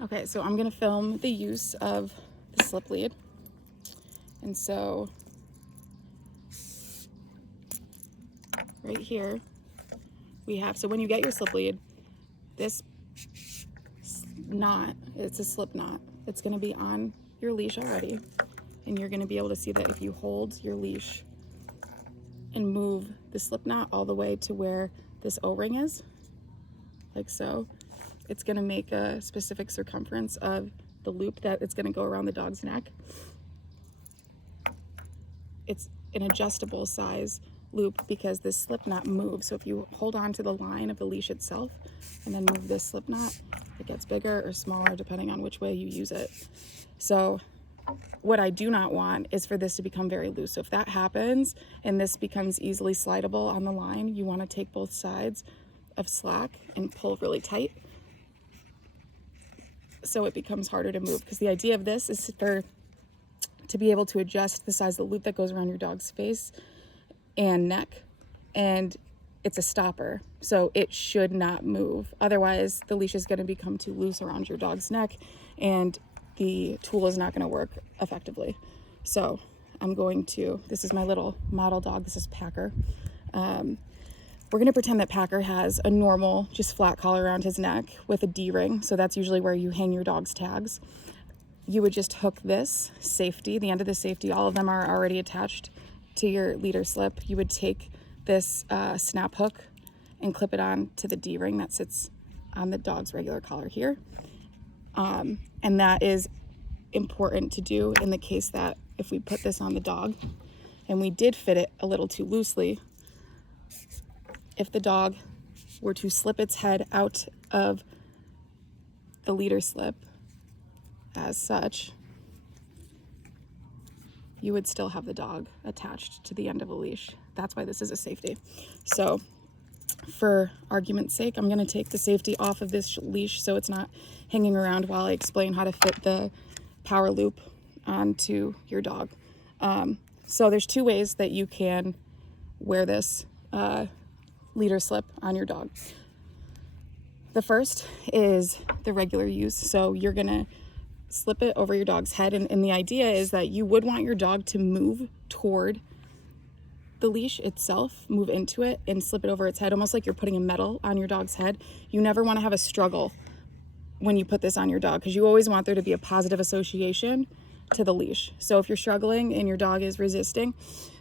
Okay, so I'm gonna film the use of the slip lead. And so right here we have, so when you get your slip lead, this knot, it's a slip knot. It's gonna be on your leash already. And you're gonna be able to see that if you hold your leash and move the slip knot all the way to where this O-ring is, like so, it's gonna make a specific circumference of the loop that it's gonna go around the dog's neck. It's an adjustable size loop because this slip knot moves. So if you hold on to the line of the leash itself and then move this slip knot, it gets bigger or smaller depending on which way you use it. So what I do not want is for this to become very loose. So if that happens and this becomes easily slidable on the line, you want to take both sides of slack and pull really tight so it becomes harder to move. Because the idea of this is to be able to adjust the size of the loop that goes around your dog's face and neck, and it's a stopper, so it should not move. Otherwise, the leash is going to become too loose around your dog's neck and the tool is not going to work effectively. So I'm going to, this is my little model dog, this is Packer. We're going to pretend that Packer has a normal, just flat collar around his neck with a D-ring, so that's usually where you hang your dog's tags. You would just hook this safety, the end of the safety, all of them are already attached to your LeaderSlip. You would take this snap hook and clip it on to the D-ring that sits on the dog's regular collar here. And that is important to do in the case that if we put this on the dog and we did fit it a little too loosely, if the dog were to slip its head out of the LeaderSlip as such, you would still have the dog attached to the end of a leash. That's why this is a safety. So for argument's sake, I'm going to take the safety off of this leash so it's not hanging around while I explain how to fit the power loop onto your dog. So there's two ways that you can wear this LeaderSlip on your dog. The first is the regular use. So you're going to slip it over your dog's head, and the idea is that you would want your dog to move toward the leash itself, move into it and slip it over its head, almost like you're putting a medal on your dog's head. You never want to have a struggle when you put this on your dog because you always want there to be a positive association to the leash. So if you're struggling and your dog is resisting,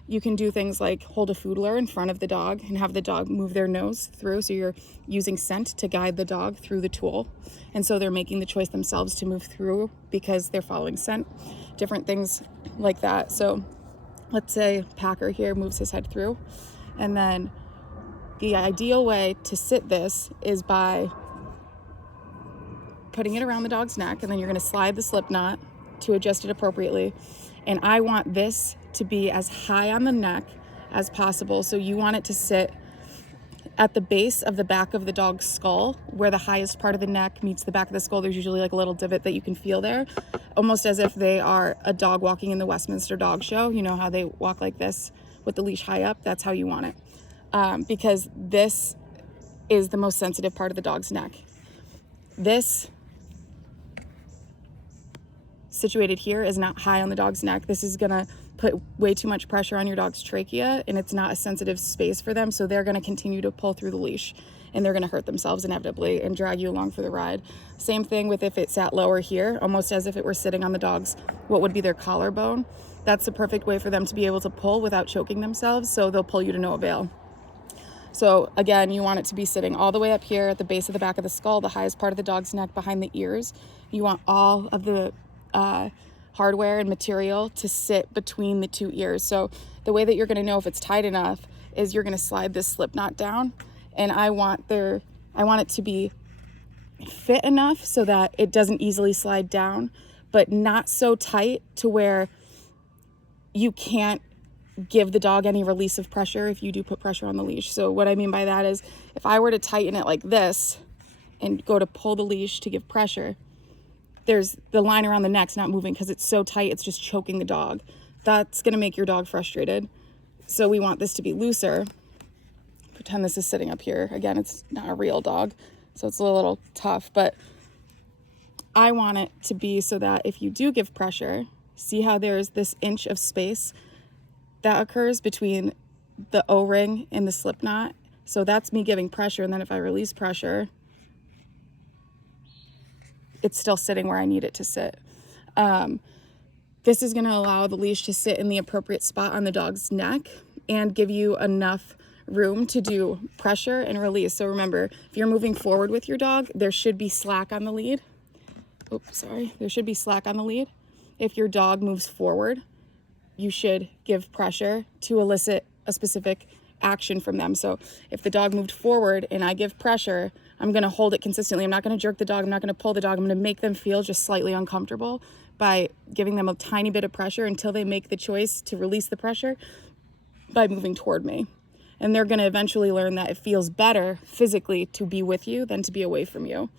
you can do things like hold a food lure in front of the dog and have the dog move their nose through. So you're using scent to guide the dog through the tool. And so they're making the choice themselves to move through because they're following scent, different things like that. So let's say Packer here moves his head through. And then the ideal way to sit this is by putting it around the dog's neck, and then you're going to slide the slip knot to adjust it appropriately. And I want this to be as high on the neck as possible. So you want it to sit at the base of the back of the dog's skull, where the highest part of the neck meets the back of the skull. There's usually like a little divot that you can feel there, almost as if they are a dog walking in the Westminster Dog Show. You know how they walk like this with the leash high up? That's how you want it. Because this is the most sensitive part of the dog's neck. This situated here is not high on the dog's neck. This is gonna put way too much pressure on your dog's trachea, and it's not a sensitive space for them, so they're gonna continue to pull through the leash and they're gonna hurt themselves inevitably and drag you along for the ride. Same thing with if it sat lower here, almost as if it were sitting on the dog's, what would be their collarbone. That's the perfect way for them to be able to pull without choking themselves, so they'll pull you to no avail. So again, you want it to be sitting all the way up here at the base of the back of the skull, the highest part of the dog's neck behind the ears. You want all of the hardware and material to sit between the two ears. So the way that you're going to know if it's tight enough is you're going to slide this slip knot down, and I want it to be fit enough so that it doesn't easily slide down, but not so tight to where you can't give the dog any release of pressure if you do put pressure on the leash. So what I mean by that is if I were to tighten it like this and go to pull the leash to give pressure, there's the line around the neck's not moving because it's so tight, it's just choking the dog. That's gonna make your dog frustrated. So we want this to be looser. Pretend this is sitting up here. Again, it's not a real dog, so it's a little tough, but I want it to be so that if you do give pressure, see how there's this inch of space that occurs between the O-ring and the slip knot. So that's me giving pressure, and then if I release pressure, it's still sitting where I need it to sit. This is going to allow the leash to sit in the appropriate spot on the dog's neck and give you enough room to do pressure and release. So remember, if you're moving forward with your dog, there should be slack on the lead. There should be slack on the lead. If your dog moves forward, you should give pressure to elicit a specific action from them. So if the dog moved forward and I give pressure, I'm going to hold it consistently. I'm not going to jerk the dog. I'm not going to pull the dog. I'm going to make them feel just slightly uncomfortable by giving them a tiny bit of pressure until they make the choice to release the pressure by moving toward me. And they're going to eventually learn that it feels better physically to be with you than to be away from you.